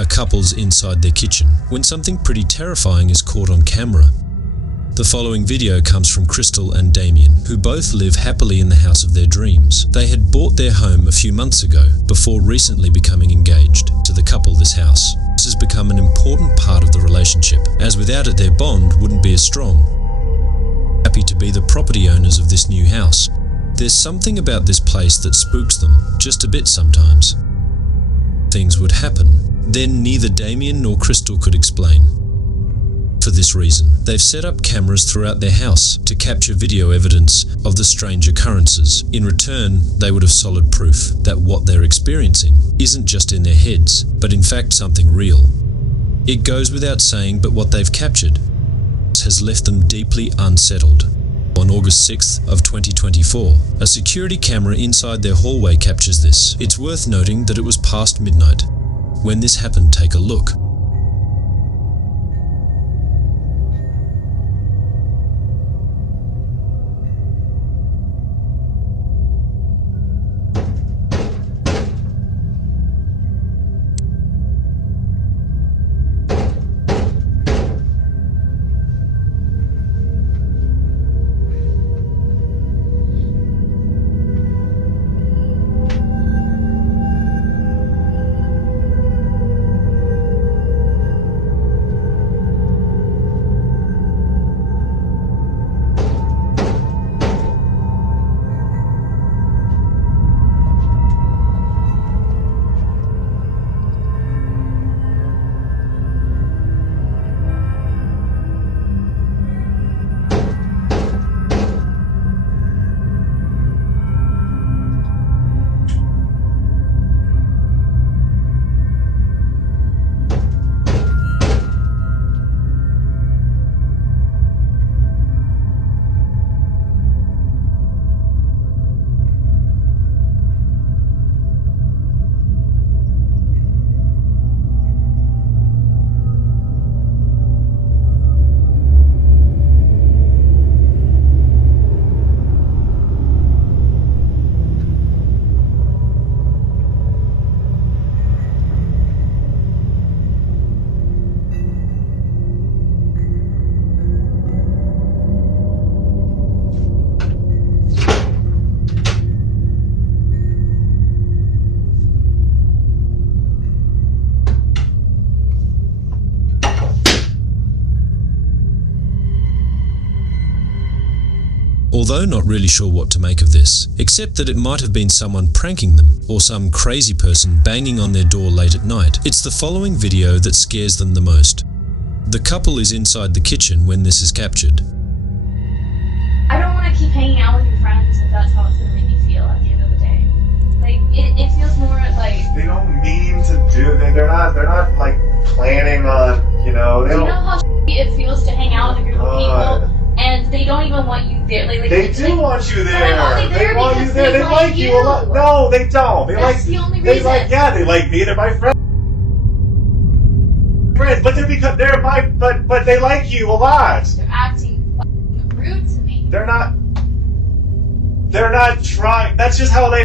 A couple's inside their kitchen when something pretty terrifying is caught on camera. The following video comes from Crystal and Damien, who both live happily in the house of their dreams. They had bought their home a few months ago, before recently becoming engaged. To the couple, this house has become an important part of the relationship, as without it their bond wouldn't be as strong. Happy to be the property owners of this new house. There's something about this place that spooks them, just a bit sometimes. Things would happen, then neither Damien nor Crystal could explain. For this reason, they've set up cameras throughout their house to capture video evidence of the strange occurrences. In return, they would have solid proof that what they're experiencing isn't just in their heads, but in fact something real. It goes without saying, but what they've captured has left them deeply unsettled. On August 6th of 2024, a security camera inside their hallway captures this. It's worth noting that it was past midnight. When this happened, take a look. Although not really sure what to make of this, except that it might have been someone pranking them, or some crazy person banging on their door late at night, it's the following video that scares them the most. The couple is inside the kitchen when this is captured. I don't want to keep hanging out with your friends if that's how it's going to make me feel at the end of the day. Like, it feels more like... They don't mean to do, they're not like planning on, Do you know how it feels to hang out with a group of people? And they don't even want you there. They do want you there. They want you there. They like you a lot. No, they don't. That's the only reason. They like me. They're my friends. But but they like you a lot. They're acting fucking rude to me. They're not trying. That's just how they.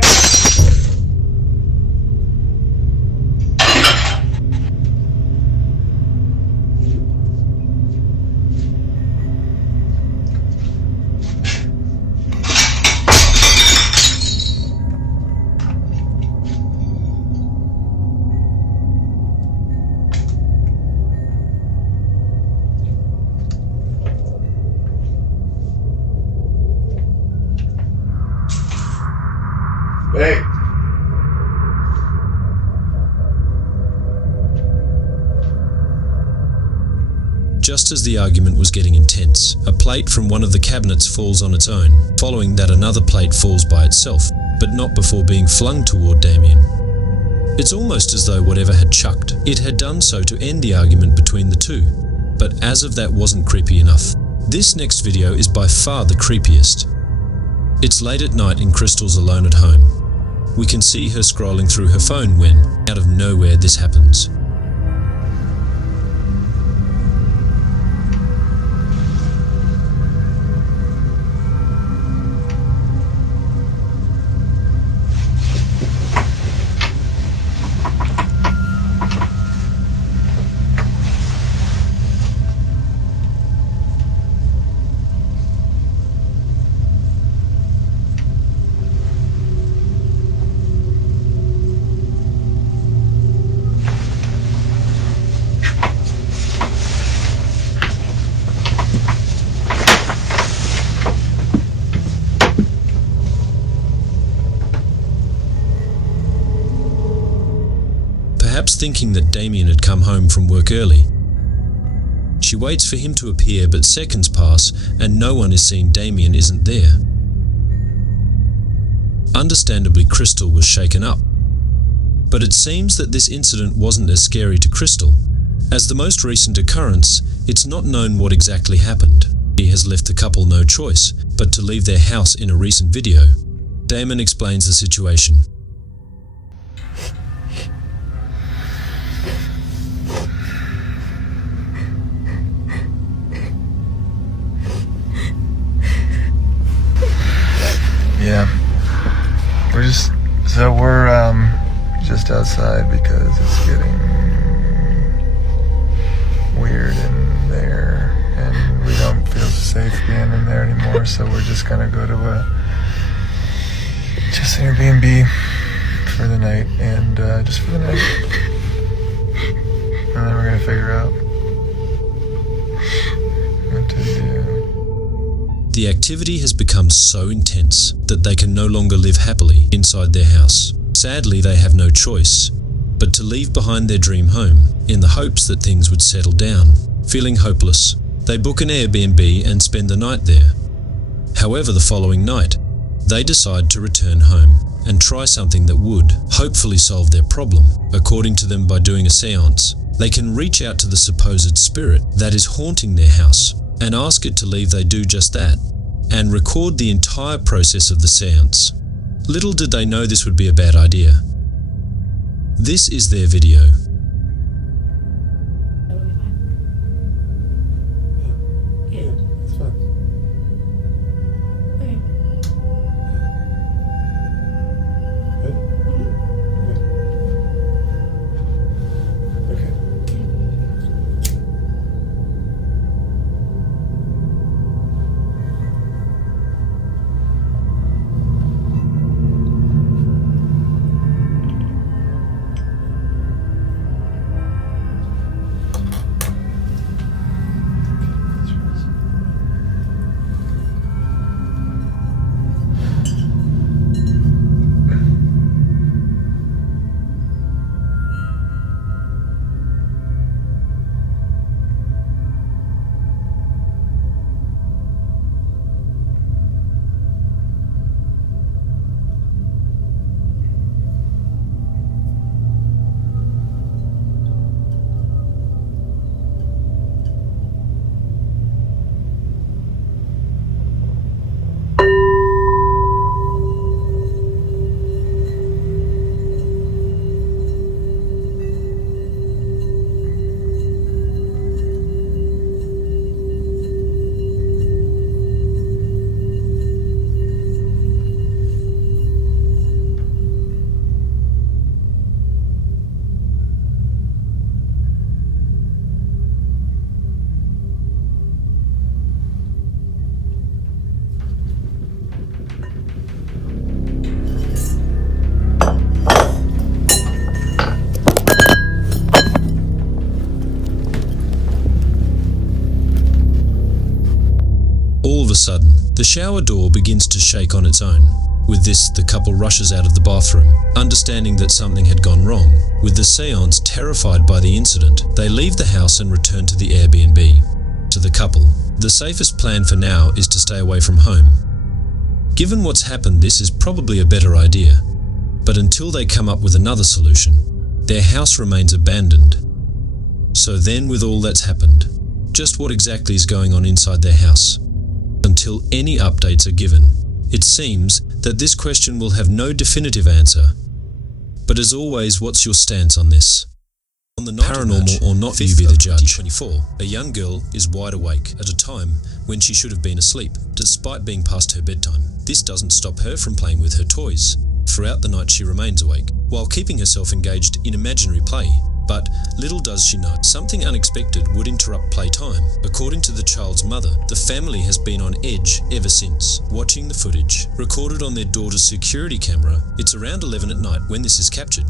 Hey. Just as the argument was getting intense, a plate from one of the cabinets falls on its own. Following that, another plate falls by itself, but not before being flung toward Damien. It's almost as though whatever had chucked, it had done so to end the argument between the two. But as if that wasn't creepy enough, this next video is by far the creepiest. It's late at night and Crystal's alone at home. We can see her scrolling through her phone when, out of nowhere, this happens. thinking that Damien had come home from work early. She waits for him to appear, but seconds pass and no one is seen. Damien isn't there. Understandably, Crystal was shaken up. But it seems that this incident wasn't as scary to Crystal. As the most recent occurrence, it's not known what exactly happened. He has left the couple no choice but to leave their house in a recent video. Damon explains the situation. Yeah. We're just outside because it's getting weird in there and we don't feel safe being in there anymore, so we're just gonna go to an Airbnb for the night and just for the night. And then we're gonna figure out what to do. The activity has become so intense that they can no longer live happily inside their house. Sadly, they have no choice but to leave behind their dream home in the hopes that things would settle down. Feeling hopeless, they book an Airbnb and spend the night there. However, the following night, they decide to return home and try something that would hopefully solve their problem. According to them, by doing a seance, they can reach out to the supposed spirit that is haunting their house and ask it to leave. They do just that and record the entire process of the seance. Little did they know this would be a bad idea. This is their video. All of a sudden, the shower door begins to shake on its own. With this, the couple rushes out of the bathroom, understanding that something had gone wrong. With the seance terrified by the incident, they leave the house and return to the Airbnb. To the couple, the safest plan for now is to stay away from home. Given what's happened, this is probably a better idea. But until they come up with another solution, their house remains abandoned. So then, with all that's happened, just what exactly is going on inside their house? Until any updates are given, it seems that this question will have no definitive answer. But as always, what's your stance on this? On the night paranormal or not, you be the judge. 2024, a young girl is wide awake at a time when she should have been asleep, despite being past her bedtime. This doesn't stop her from playing with her toys. Throughout the night she remains awake, while keeping herself engaged in imaginary play. But little does she know, something unexpected would interrupt playtime. According to the child's mother, the family has been on edge ever since. Watching the footage, recorded on their daughter's security camera, it's around 11 at night when this is captured.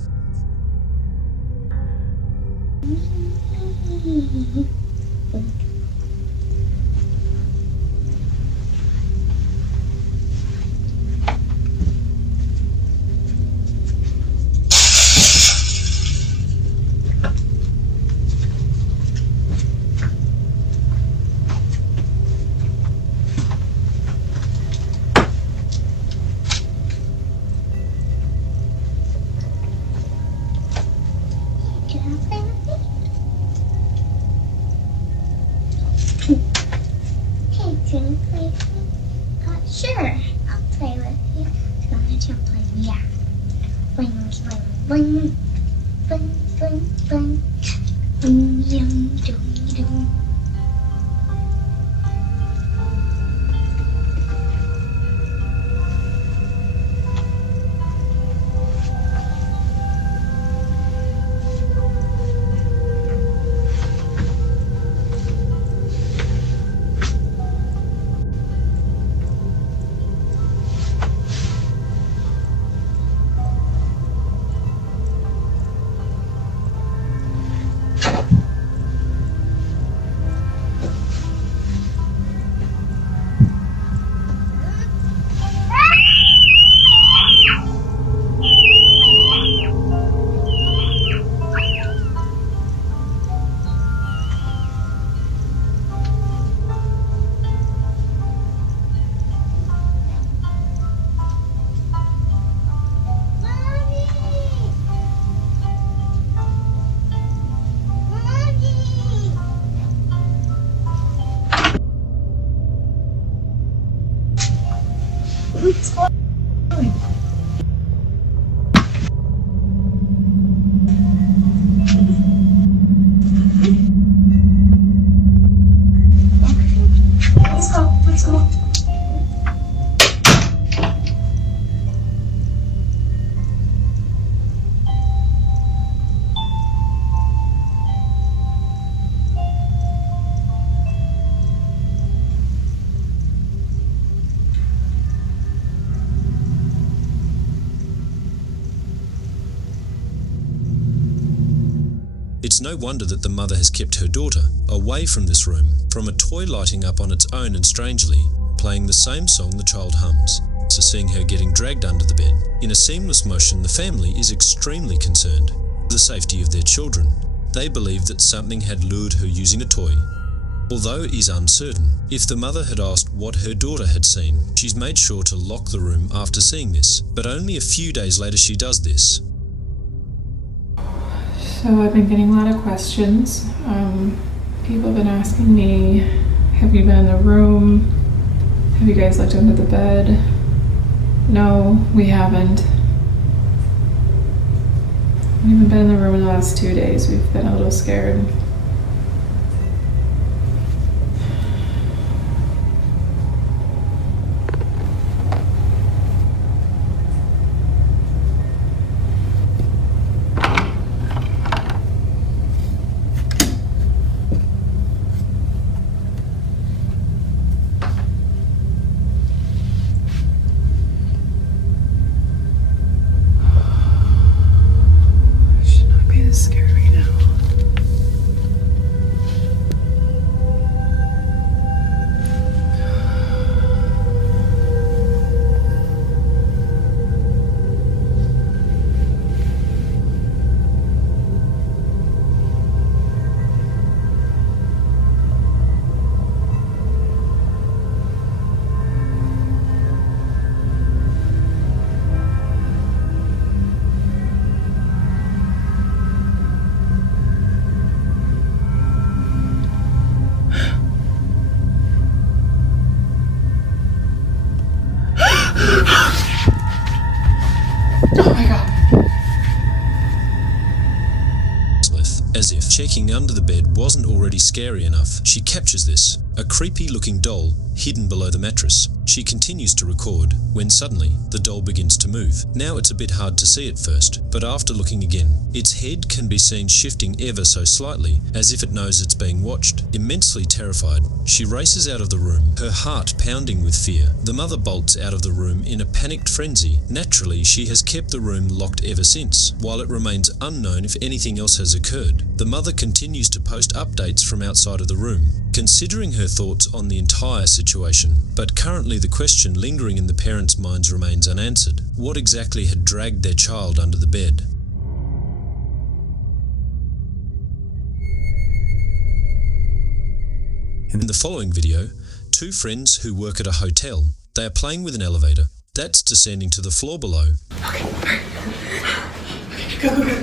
Let's go. It's no wonder that the mother has kept her daughter away from this room, from a toy lighting up on its own and strangely playing the same song the child hums, to seeing her getting dragged under the bed. In a seamless motion, the family is extremely concerned for the safety of their children. They believe that something had lured her using a toy. Although it is uncertain, if the mother had asked what her daughter had seen, she's made sure to lock the room after seeing this, but only a few days later she does this. So I've been getting a lot of questions. People have been asking me, have you been in the room? Have you guys looked under the bed? No, we haven't. We haven't been in the room in the last 2 days. We've been a little scared. Scared right now. Oh my God. As if checking under the bed wasn't already scary enough, she captures this, a creepy-looking doll hidden below the mattress. She continues to record when suddenly the doll begins to move. Now it's a bit hard to see at first, but after looking again, its head can be seen shifting ever so slightly, as if it knows it's being watched. Immensely terrified, she races out of the room, her heart pounding with fear. The mother bolts out of the room in a panicked frenzy. Naturally, she has kept the room locked ever since, while it remains unknown if anything else has occurred. The mother continues to post updates from outside of the room, considering her thoughts on the entire situation. But currently the question lingering in the parents' minds remains unanswered. What exactly had dragged their child under the bed? In the following video, two friends who work at a hotel. They are playing with an elevator that's descending to the floor below. Okay, go.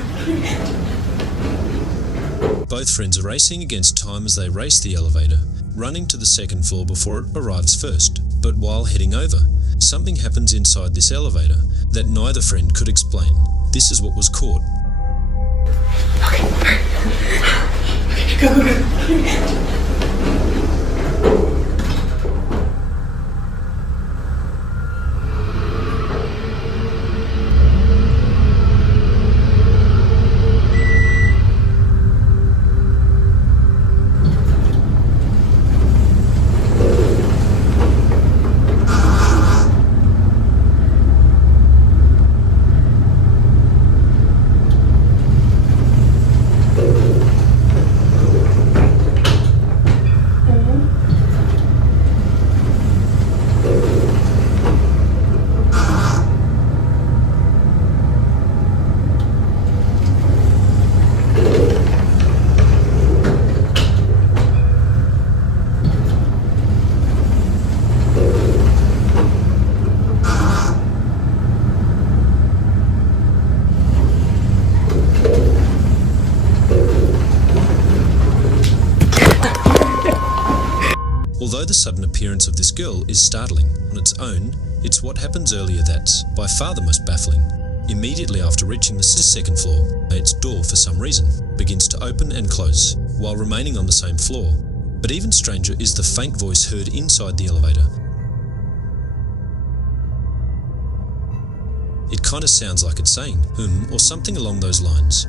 Both friends are racing against time as they race the elevator, running to the second floor before it arrives first. But while heading over, something happens inside this elevator that neither friend could explain. This is what was caught. Okay. Although the sudden appearance of this girl is startling on its own, it's what happens earlier that's by far the most baffling. Immediately after reaching the second floor, its door, for some reason, begins to open and close, while remaining on the same floor. But even stranger is the faint voice heard inside the elevator. It kind of sounds like it's saying, or something along those lines.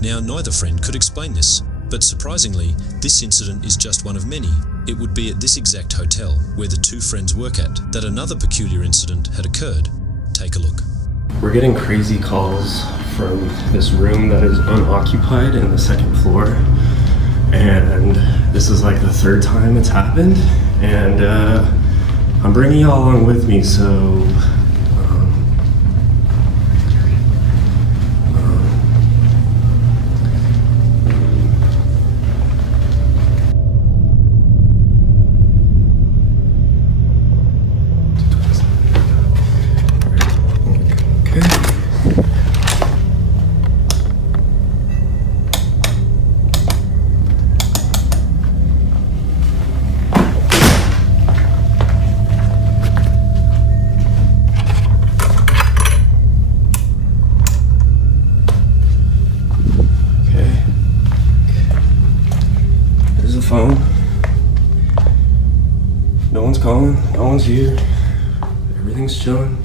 Now, neither friend could explain this, but surprisingly, this incident is just one of many. It would be at this exact hotel, where the two friends work at, that another peculiar incident had occurred. Take a look. We're getting crazy calls from this room that is unoccupied in the second floor, and this is like the third time it's happened, and I'm bringing y'all along with me, so phone. No one's calling, no one's here. Everything's chilling.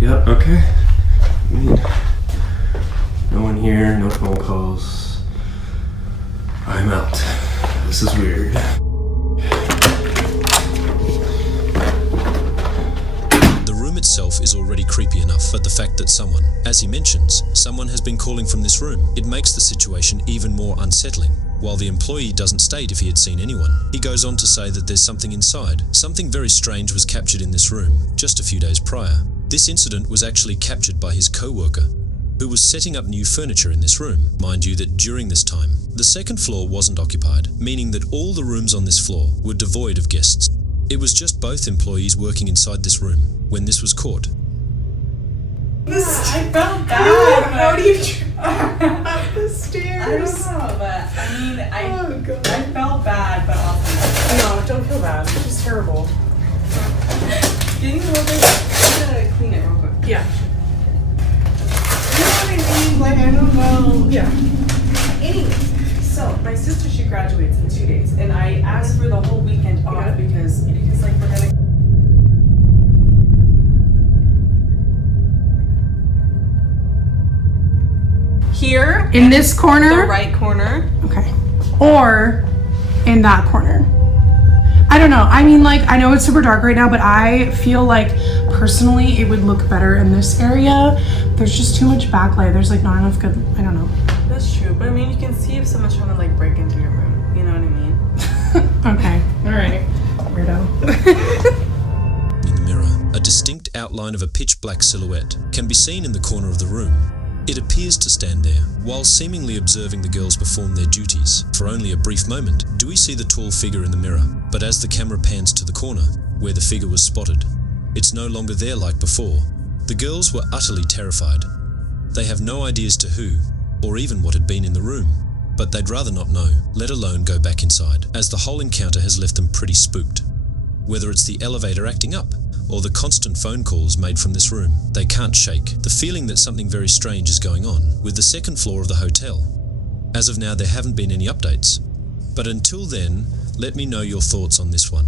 Yeah, okay. I mean, no one here, no phone calls. I'm out. This is weird. Itself is already creepy enough, but the fact that someone, as he mentions, someone has been calling from this room, it makes the situation even more unsettling. While the employee doesn't state if he had seen anyone, he goes on to say that there's something inside. Something very strange was captured in this room just a few days prior. This incident was actually captured by his co-worker, who was setting up new furniture in this room. Mind you that during this time, the second floor wasn't occupied, meaning that all the rooms on this floor were devoid of guests. It was just both employees working inside this room when this was caught. I felt bad. How do you up the stairs? I don't know, but I mean, I felt bad, but also No, don't feel bad. It's just terrible. Didn't you look I'm gonna clean it real quick. Yeah. You know what I mean? Like, I don't know. Yeah. Anyway, so my sister, she graduates in 2 days, and I asked for the whole weekend off because like we're gonna. Here In this corner? the right corner. Okay. Or in that corner. I don't know. I mean, like, I know it's super dark right now, but I feel like personally it would look better in this area. There's just too much backlight. There's like not enough good, I don't know. That's true, but I mean, you can see if someone's trying to like break into your room. You know what I mean? Okay. All right. Weirdo. In the mirror, a distinct outline of a pitch black silhouette can be seen in the corner of the room. It appears to stand there, while seemingly observing the girls perform their duties. For only a brief moment do we see the tall figure in the mirror, but as the camera pans to the corner, where the figure was spotted, it's no longer there like before. The girls were utterly terrified. They have no ideas to who, or even what had been in the room, but they'd rather not know, let alone go back inside, as the whole encounter has left them pretty spooked. Whether it's the elevator acting up, or the constant phone calls made from this room, they can't shake the feeling that something very strange is going on with the second floor of the hotel. As of now, there haven't been any updates, but until then, let me know your thoughts on this one.